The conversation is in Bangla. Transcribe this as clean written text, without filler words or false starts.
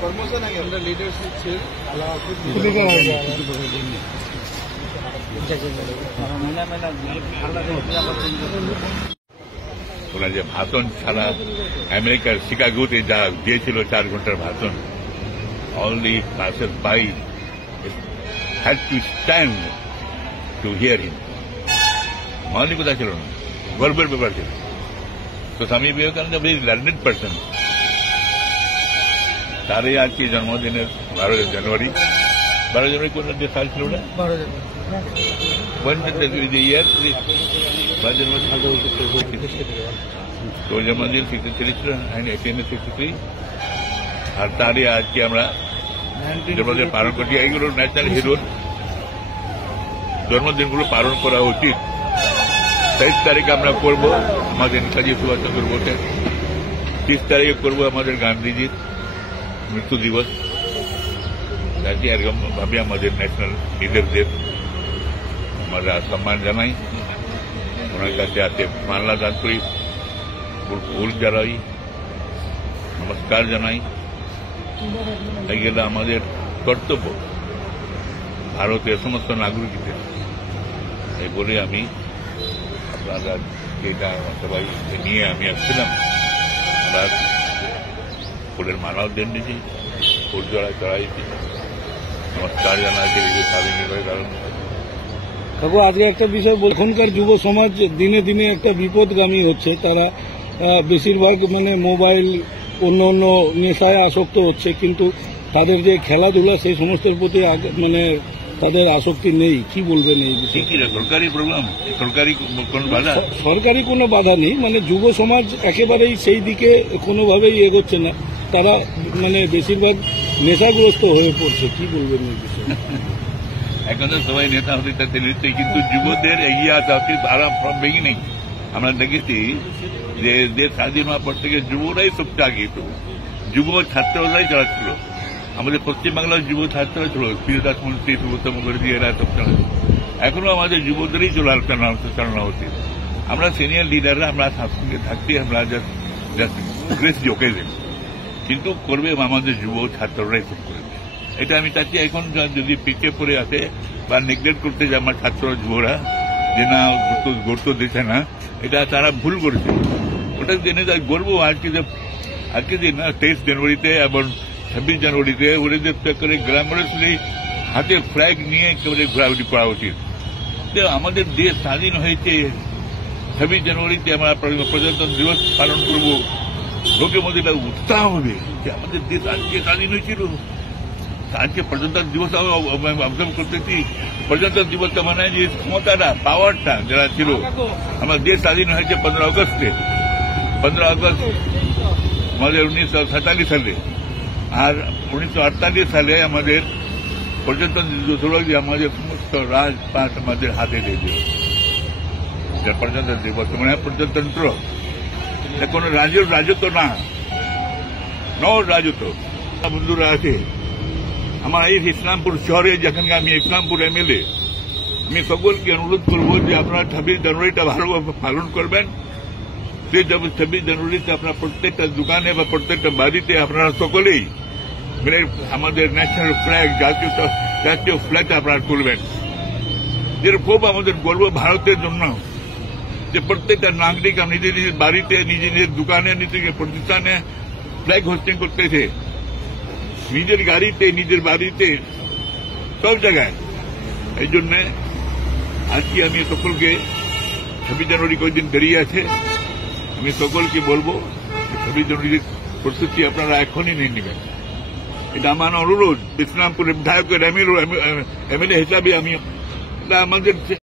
प्रमोशन है अंदर लीडरशिप से ওনার যে ভাষণ সারা আমেরিকার শিকাগোতে যা দিয়েছিল 4 ঘন্টার ভাষণ, all the passers by had to stand to hear him. মানবিক কথা ছিল না, গর্বের ব্যাপার ছিল। তো Swami Vivekananda very learned person, তারই আজকে জন্মদিনের 12 জানুয়ারি। 12 জানুয়ারি কোন সাল ছিল না? 12 জানুয়ারি। তো জন্মদিন 63 ছিল, 1863। আর তারই আজকে আমরা জন্মদিন পালন করছি। এইগুলো ন্যাশনাল হিরোর জন্মদিনগুলো পালন করা উচিত। 23 তারিখে আমরা করব আমাদের নেতাজি সুভাষচন্দ্র বোসের, 30 তারিখে করব আমাদের গান্ধীজির মৃত্যু দিবস। যাতে এরকম ভাবে আমাদের ন্যাশনাল লিডারদের আমরা সম্মান জানাই, ওনার কাছে হাতে মাল্লা দান করি, ফুল জানাই, নমস্কার জানাই। এগুলো আমাদের কর্তব্য ভারতের সমস্ত নাগরিকদের। এই বলে আমি আপনারা যেটা সবাই নিয়ে আমি আসছিলাম, আমরা ফুলের মালাও দেন দিয়েছি, ফুল চড়াইছি, নমস্কার জানাইছি। কারণ কাকু আজকে একটা বিষয়, এখনকার যুব সমাজ দিনে দিনে একটা বিপদগামী হচ্ছে। তারা বেশিরভাগ মোবাইল অন্য অন্য নেশায় আসক্ত হচ্ছে, কিন্তু তাদের যে খেলাধুলা সেই সমস্তের প্রতি তাদের আসক্তি নেই। কি বলবেন এই বিষয়ে? সরকারি প্রবলেম, সরকারি কোন বাধা? সরকারি কোনো বাধা নেই, যুব সমাজ একেবারেই সেই দিকে কোনোভাবেই এগোচ্ছে না। তারা বেশিরভাগ নেশাগ্রস্ত হয়ে পড়ছে। কি বলবেন এই বিষয়ে? এখন তো সবাই নেতা হতে চাচ্ছে, কিন্তু যুবদের এগিয়ে আসা আরাম বেগি নেই। আমরা দেখেছি যে দেশ স্বাধীন হওয়ার পর থেকে যুবরাই সবচেয়ে আগে, তো যুব ছাত্ররাই যারা ছিল আমাদের পশ্চিমবাংলার যুব ছাত্ররা ছিল, প্রিয়দাস মন্ত্রী, সুব্রত মুখার্জি, এরা সব চালাচ্ছে। এখনো আমাদের যুবদেরই চালানো উচিত। আমরা সিনিয়র লিডাররা আমরা সঙ্গে থাকছি, আমরা জাস্ট গ্রেস ওকেশন, কিন্তু করবে আমাদের যুব ছাত্ররাই সব করবে। এটা আমি চাচ্ছি। এখন যদি পিছিয়ে পড়ে আসে বা নেগলেক্ট করতে যায় আমার ছাত্র যুবরা, যে না গুরুত্ব দিচ্ছে না, এটা তারা ভুল করেছে। ওটা জেনে গর্ব। আজকে দিন 23 জানুয়ারিতে এবং 26 জানুয়ারিতে ওদের করে গ্ল্যামারাসলি হাতে ফ্ল্যাগ নিয়ে একেবারে ঘোরাঘুরি করা উচিত। আমাদের দেশ স্বাধীন হয়েছে, 26 জানুয়ারিতে আমরা প্রজাতন্ত্র দিবস পালন করব। লোকের মধ্যে একটা উৎসাহ হবে যে আমাদের দেশ আজকে স্বাধীন হয়েছিল। আজকে প্রজাতন্ত্র দিবস অবজার্ভ করতেছি। প্রজাতন্ত্র দিবস মানে যে ক্ষমতাটা, পাওয়ারটা যারা ছিল, আমাদের দেশ স্বাধীন হয়েছে 15 আগস্টে। 15 আগস্ট আমাদের 1947 সালে, আর 1948 সালে আমাদের প্রজাতন্ত্র দিবস হল যে আমাদের সমস্ত রাজপাট আমাদের হাতে দিয়ে দিল। প্রজাতন্ত্র দিবস মানে প্রজাতন্ত্র, কোন রাজত্ব না, রাজত্ব। বন্ধুরা আছে আমার এই ইসলামপুর শহরে, যেখানে আমি ইসলামপুর এমএলএ, আমি সকলকে অনুরোধ করবো যে আপনারা 26 জানুয়ারিটা ভালোভাবে পালন করবেন। সেই 26 জানুয়ারিতে আপনার প্রত্যেকটা দোকানে বা প্রত্যেকটা বাড়িতে আপনারা সকলেই আমাদের ন্যাশনাল ফ্ল্যাগ, জাতীয় ফ্ল্যাগ আপনারা তুলবেন। যেটা খুব আমাদের গর্ব ভারতের জন্য, যে প্রত্যেকটা নাগরিক নিজের নিজের বাড়িতে, নিজের দোকানে, নিজের প্রতিষ্ঠানে ফ্ল্যাগ হোস্টিং করতেছে, নিজের গাড়িতে, নিজের বাড়িতে, সব জায়গায়। এই জন্য আজকে আমি সকলকে, 26 জানুয়ারি কয়েকদিন দেরি আছে, আমি সকলকে বলবো 26 জানুয়ারির প্রস্তুতি আপনারা এখনই নিয়ে নেবেন। এটা আমার অনুরোধ। ইসলামপুরের বিধায়কের এমএলএ হিসাবে আমি, এটা আমাদের